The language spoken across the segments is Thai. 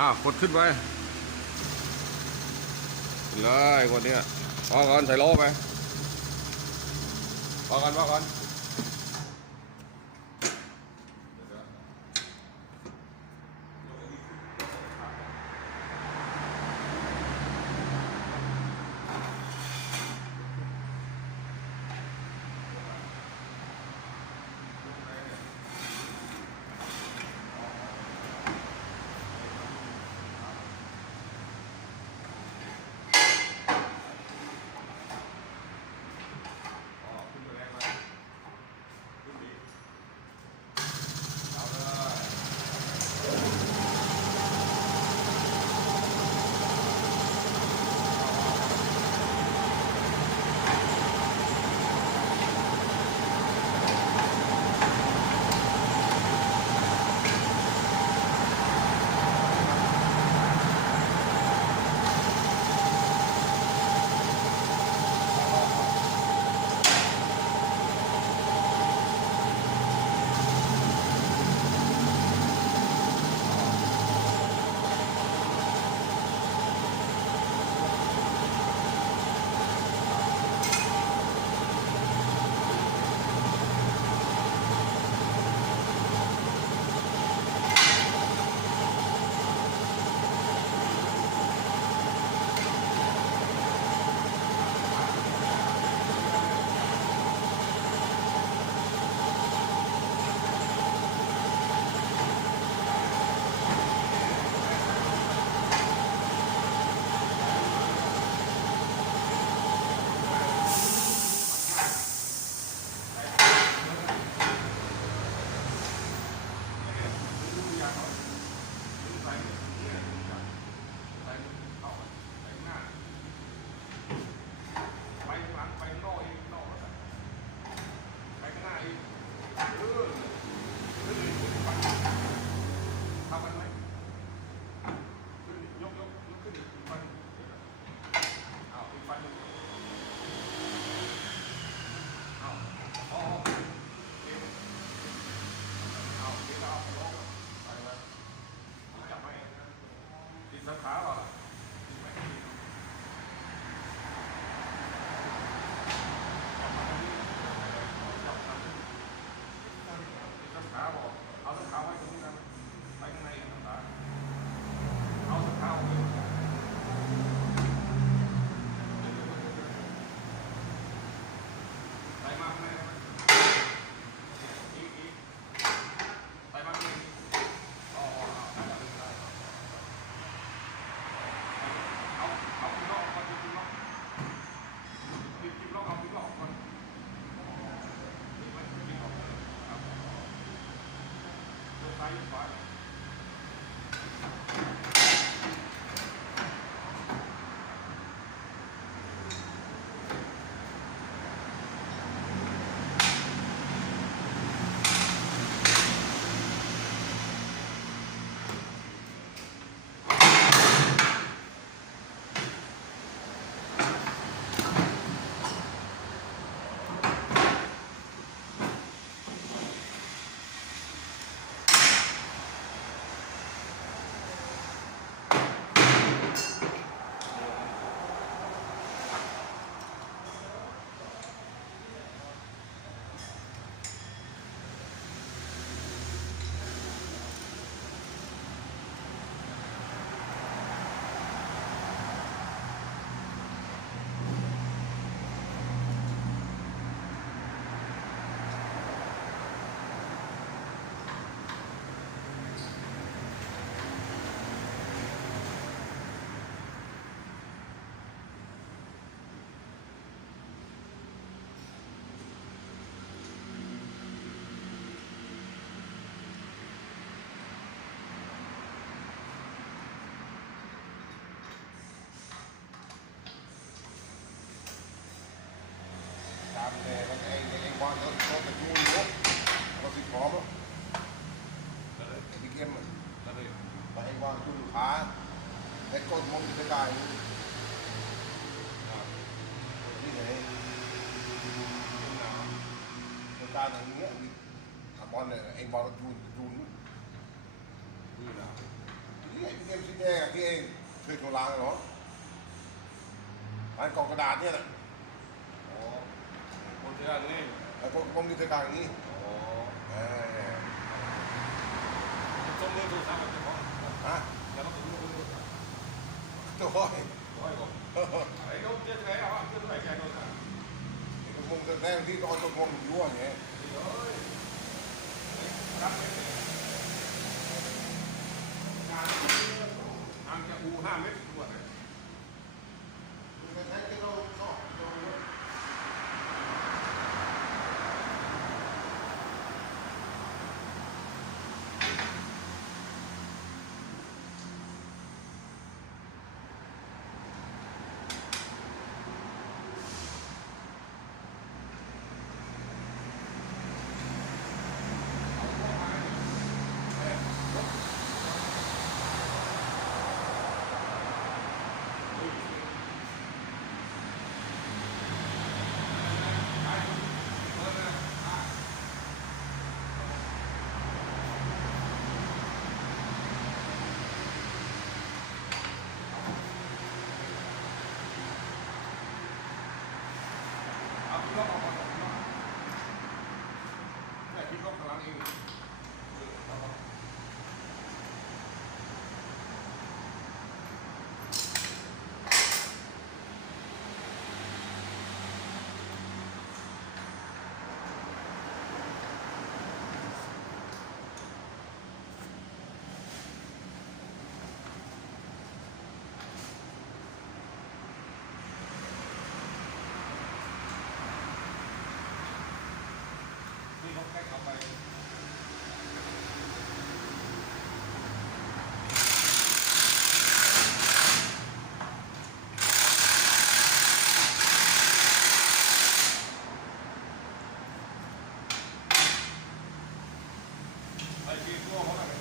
้าวกดขึ้นไปเลยคนนี้พอกันใส่โลไปพอกันพอก่อน animal qua cho cho cái mua lúa nó thì có đó cái đi kiếm mà và anh qua chung phá cái con mông cái cài như thế người ta là nghĩa đi thằng con này anh vào nó chun chun như nào cái này cái em xin nghe cái em thuê chỗ láng đó anh còn cái đàn thế này 我这样呢。 แล้วก็ผมมีเคยกางอย่างนี้อ๋อเออต้มมือดูทำมันจะพอฮะแล้วก็ถึงมือดูตัวห้อยำร้อยกว่าไอ้เขาเจ๊ไงเอาอะเจ๊ไงแกโดนอะผมคงจะแรงที่ตอนตกลงยู่ว่าไงเฮ้ยรับไปเลยงานทางจะอูห้าเมตรตัวไหน Oh, okay.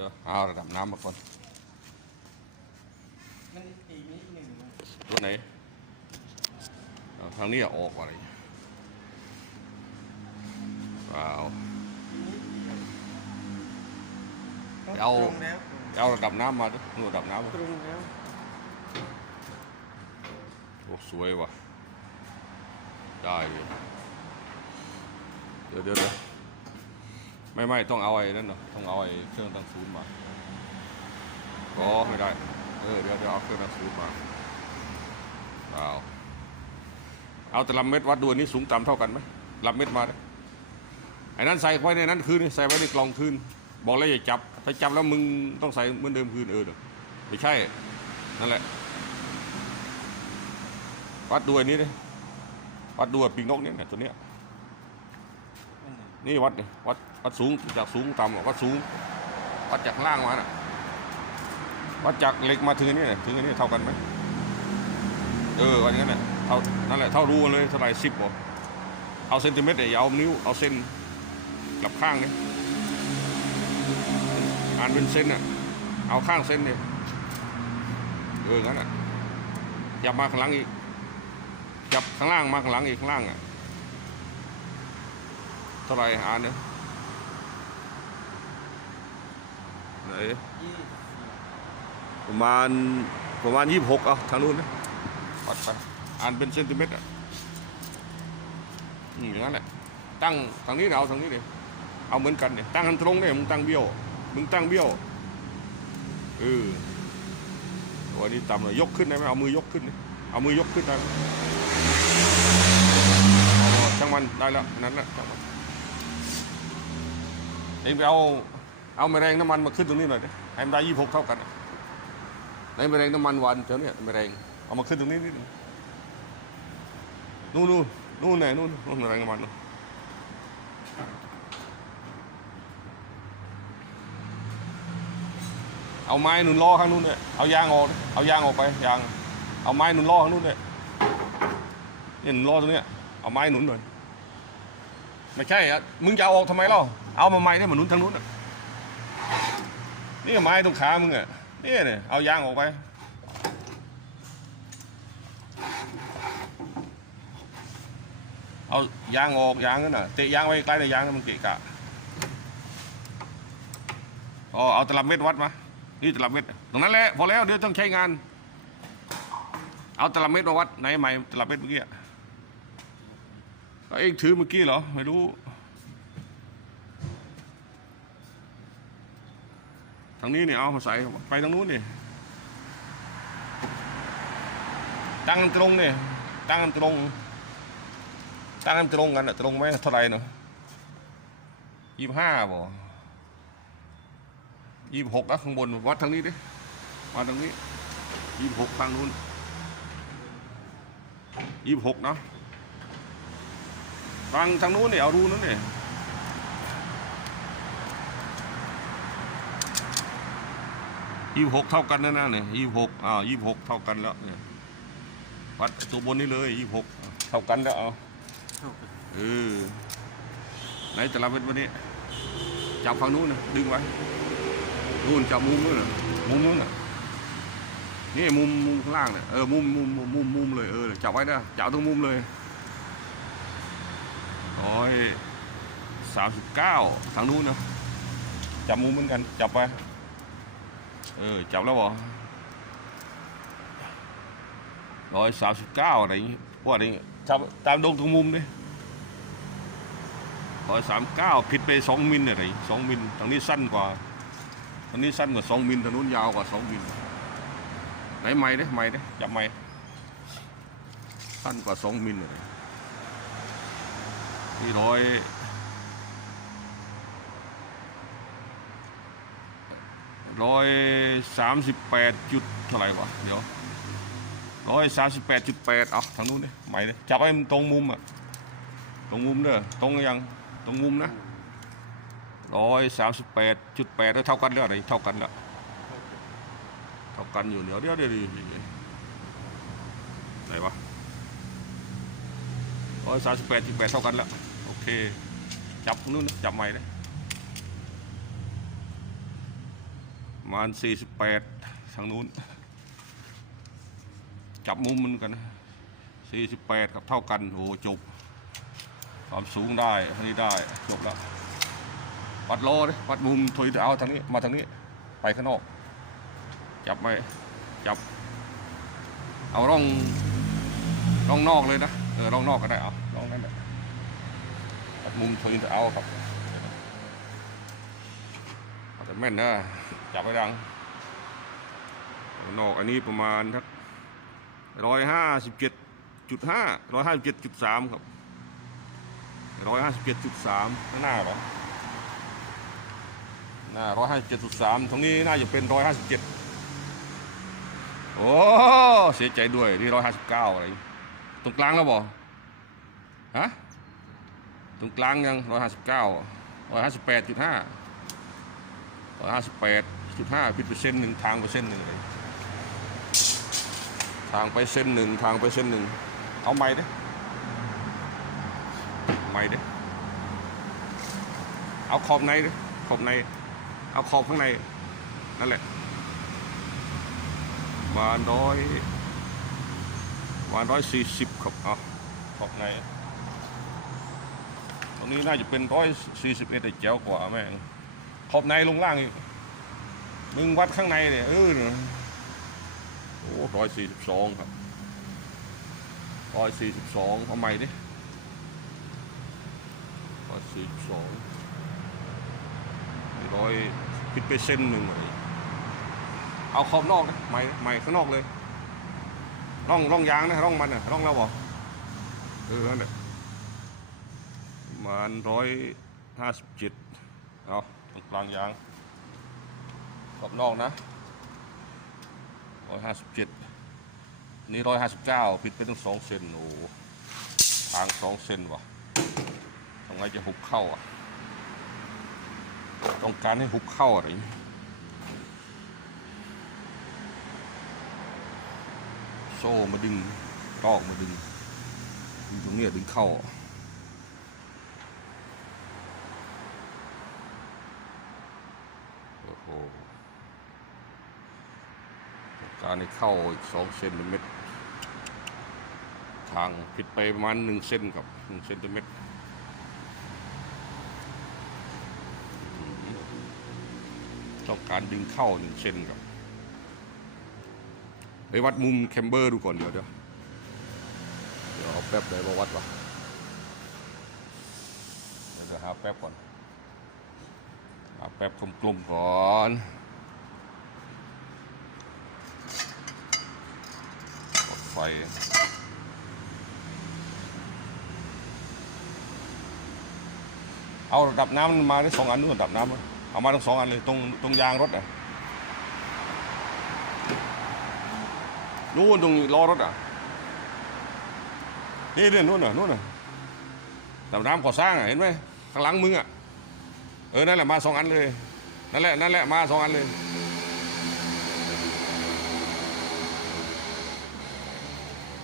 ดี๋ยวเดี๋ยวเอาระดับน้ำมาก่อนมันอีกนิดหนึ่งนะตัวไหนเอาทางนี้อะออกอะไรเปล่าต้องเอาตรงแล้วเอาระดับน้ำมาดินู่นระดับน้ำมาตรงแล้วโอ้สวยว่ะได้เลยเดี๋ยวเดี๋ยวเดี๋ยว ไม่ไม่ต้องเอาไอ้นั่นเนาะต้องเอาไอ้เครื่องตั้งศูนย์มาก็ไม่ได้ เออเดี๋ยวเดี๋ยวเอาเครื่องตั้งศูนย์มาเอาเอาแต่ลำเม็ดวัดดูอันนี้สูงต่ำเท่ากันไหมลำเม็ดมาดไอ้นั้นใส่ไว้ในนั้นคืนใส่ไว้ในกล่องคืนบอกแล้วอย่าจับถ้าจับแล้วมึงต้องใส่เหมือนเดิมคืนเออเดี๋ยวไม่ใช่นั่นแหละ วัดดูอันนี้ดิวัดดูปีกนกเนี่ยเนี่ตัวเนี้ยนี่วัดดิวัด วัดสูงจากสูงต่ำวัดสูงวัดจากล่างมาน่ะวัดจากเหล็กมาถึงอันนี้น่ะถึงอันนี้เท่ากันไหมเออวันนั้นแหละเท่านั่นแหละเท่ารูกันเลยเท่าไหร่สิบบ่เอาเซนติเมตรเนี่ยาเอานิ้วเอาเส้นกลับข้างเนี่ยอ่านเป็นเส้นน่ะเอาข้างเส้นเนี่ยเอองั้นน่ะอย่ามาข้างหลังอีกจับข้างล่างมาข้างหลังอีกข้างล่างอะเท่าไหรอ่านเนี่ย ไหนยี่สิบประมาณประมาณยี่สิบหกเอาทางนู้นนะวัดไปอ่านเป็นเซนติเมตรอะอืมอย่างนั้นแหละตั้งทางนี้เอาทางนี้เลยเอาเหมือนกันเนี่ยตั้งกันตรงเนี่ยมึงตั้งเบี้ยวมึงตั้งเบี้ยวเออวันนี้ต่ำเลยยกขึ้นได้ไหมเอามือยกขึ้นดิเอามือยกขึ้นได้ไหมอ๋อช่างมันได้แล้วนั้นแหละช่างมันเองไปเอา เอาแมลงน้ำมันมาขึ้นตรงนี้หน่อยดิให้มันได้ยี่หกเท่ากันในแมลงน้ำมันวันเท่านี้แมลงเอามาขึ้นตรงนี้นิดนู่นนู่นนู่นไหนนู่นนู่นแมลงน้ำมันนู่นเอาไม้หนุนล้อข้างนู้นเลยเอายางออก เอายางออกไป ยาง เอาไม้หนุนล้อข้างนู้นเลยนี่หนุนล้อตรงเนี้ย เอาไม้หนุนหน่อย ไม่ใช่อะมึงจะเอาออกทำไมเล่า เอามาไม้เนี่ยมาหนุนทางนู้นอะ นี่ไม้ตรงขามึงอะนี่เนี่ยเอายางออกไปเอายางออกยางนั่นน่ะเตะยางไว้ใกล้แต่ยางนั่นมันเกะกะอ๋อเอาตลับเม็ดวัดมานี่ตลับเม็ดตรงนั้นแหละพอแล้วเดี๋ยวต้องใช้งาน เอาตลับเม็ดมาวัดไหนไหมตลับเม็ดเมื่อกี้อะก็เองถือเมื่อกี้เหรอไม่รู้ ทางนี้เนี่ยเอามาใส่ไปทางนู้นดิตั้งกันตรงเนี่ยตั้งกันตรง ตั้งกันตรงกันอะตรงไหมเท่าไหร่เนาะยี่สิบห้าบ่ยี่สิบหกนะข้างบนวัดทางนี้ดิวัดทางนี้ยี่สิบหกทางนู้นยี่สิบหกเนาะทางทางนู้นเนี่ยเอารูนั้นเนี่ย ยี่สิบหกเท่ากันนะนะเนี่ยยี่สิบหกอ้าวยี่สิบหกเท่ากันแล้วเนี่ยวัดตัวบนนี้เลยยี่สิบหกเท่ากันแล้วเอาเท่ากันเออไหนจะรับเป็นวันนี้จับฝั่งนู้นนะดึงไว้นู่นจับมุมนู้นนะมุมนู้นน่ะนี่มุมมุมข้างล่างเนี่ยเออมุมมุมมุมมุมมุมเลยเออจับไว้นะจับตรงมุมเลยร้อยสามสิบเก้าทางนู้นนะจับมุมเหมือนกันจับไป เออจับแล้วบอร้อยสามสิบเก้าอะไรอย่างงี้พวกอะไรอย่างงี้จับตามดงตรงมุมดิร้อยสามเก้าผิดไปสองมิลอะไรสองมิลทางนี้สั้นกว่าทางนี้สั้นกว่าสองมิลทางนู้นยาวกว่าสองมิลไหนไม้เด้ไม้เด้จับไม้สั้นกว่าสองมิลอะไรนี่ร้อย ร้อยสามสิบแปดจุดเท่าไหร่วะเดี๋ยวร้อยสามสิบแปดจุดแปดเอาทางนู้นดิไม้เด้จับให้มันตรงมุมอะตรงมุมเด้อตรงยังตรงมุมนะร้อยสามสิบแปดจุดแปดเท่ากันแล้วอะไรเท่ากันล้วเท่ากันอยู่เดี๋ยวเดี๋ยวเดี๋ยวไหนวะร้อยสามสิบแปดจุดแปดเท่ากันล้วโอเค จับนู่นจับใหม่เลย ประมาณสี่สิบแปดทางนู้น จับมุมมันกันสี่สิบแปดกับเท่ากันโอ้จบ ความสูงได้ทางนี้ได้จบแล้ววัดโลเลยวัดมุมถอยเอาทางนี้มาทางนี้ไปข้างนอก จับไหมจับ เอาร่องร่องนอกเลยนะเออร่องนอกก็ได้เอาร่องนั่นแหละวัดมุมถอยเอาครับแต่แม่นนะ จับไปดังนอกอันนี้ประมาณทักร้อยห้าสิบเจ็ดจุดห้าร้อยห้าสิบเจ็ดจุดสามครับร้อยห้าสิบเจ็ดจุดสามหน้าหรอหน้าร้อยห้าสิบเจ็ดจุดสามตรงนี้น่าจะเป็นร้อยห้าสิบเจ็ดโอ้เสียใจด้วยที่ร้อยห้าสิบเก้าอะไรตรงกลางแล้วบ่ฮะตรงกลางยังร้อยห้าสิบเก้าร้อยห้าสิบแปดจุดห้าร้อยห้าสิบแปด จุดห้าผิดไปเส้นหนึ่งทางไปเส้นหนึ่งเลยทางไปเส้นหนึ่งทางไปเส้นหนึ่งเอาใหม่ดิไม่ดิเอาขอบในดิขอบใน เอาขอบข้างในนั่นแหละประมาณร้อยประมาณร้อยสี่สิบครับเอาขอบในตรงนี้น่าจะเป็นร้อยสี่สิบเอ็ดเจ๋วกว่าแม่งขอบในลงล่างอีก มึงวัดข้างในเนี่ยเออโอ้ร้อยสี่สิบสองครับร้อยสี่สิบสองเอาใหม่ดิร้อยสี่สองร้อยคิดไปเส้นหนึ่งเลยเอาขอบนอกนะใหม่ใหม่ข้างนอกเลยร่องร่องยางนะร่องมันนะร่องเราบอกเออนั่นแหละประมาณร้อยห้าสิบเจ็ดเอาตรงกลางยาง ขอบนอกนะร้อยห้าสิบเจ็ดนี่ร้อยห้าสิบเก้าผิดไปตั้งสองเซนโอ้ทางสองเซนวะทำไงจะหุบเข้าอะ ต้องการให้หุบเข้าอะไรโซ่มาดึงตอกมาดึงดึงตรงนี้ดึงเข้า โอ้โหต้ องการให้เข้าอีกสองเซนติเมตร ทางผิดไปประมาณหนึ่งเซนกับหนึ่งเซนติเมตรต้องการดึงเข้าหนึ่งเซนครับไปวัดมุมแคมเบอร์ดูก่อนเดี๋ยวเดี๋ยวเดี๋ยวเอาแป๊บเลยมาวัดวะเดี๋ยวหาแป๊บก่อนหาแป๊บกลมๆก่อนกด ไฟเอาดับน้ำมาได้สองอันนู่นดับน้ำอะเอามาทั้งสองอันเลยตรงตรงยางรถอะนู่นตรงล้อรถอะนี่เรื่องนู่นน่ะนู่นน่ะดับน้ำก่อสร้างอะเห็นไหมข้างหลังมึงอะเออนั่นแหละมาสองอันเลยนั่นแหละนั่นแหละมาสองอันเลย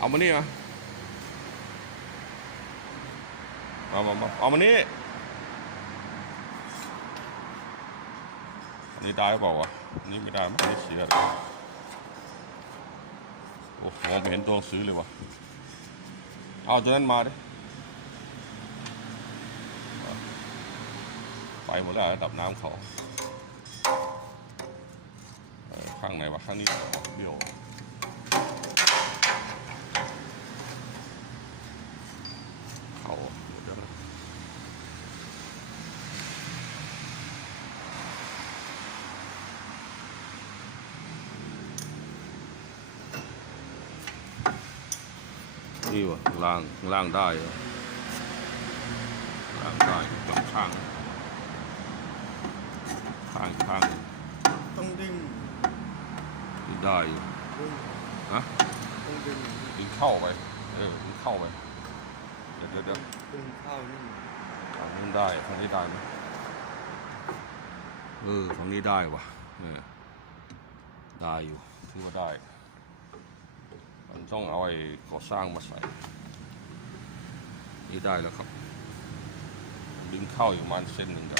เอามานี่มาเอามามาเอามานี่อันนี้ได้หรือเปล่าวะอันนี้ไม่ได้มั้งอันนี้เสียโอ้มองไม่เห็นตัวหนังสือเลยวะเอาตัวนั้นมาดิไปหมดแล้วระดับน้ำเขาข้างไหนวะข้างนี้เหรอเบี้ยวเขาเดี๋ยวนะ นี่วะล่างล่างได้วะล่างได้จับข้างข้างข้างต้องดึงนี่ได้อยู่ดึงฮะต้องดึงดึงเข้าไปเออดึงเข้าไปเดี๋ยวเดี๋ยวเดี๋ยวดึงเข้านี่ฝั่งนู้นได้ฝั่งนี้ได้ไหมเออฝั่งนี้ได้วะเนี่ยได้อยู่ถือว่าได้มัน ต้องเอาไอ้ก่อสร้างมาใส่ นี่ได้แล้วครับ ดึงเข้าอยู่ประมาณเส้นหนึ่งครับ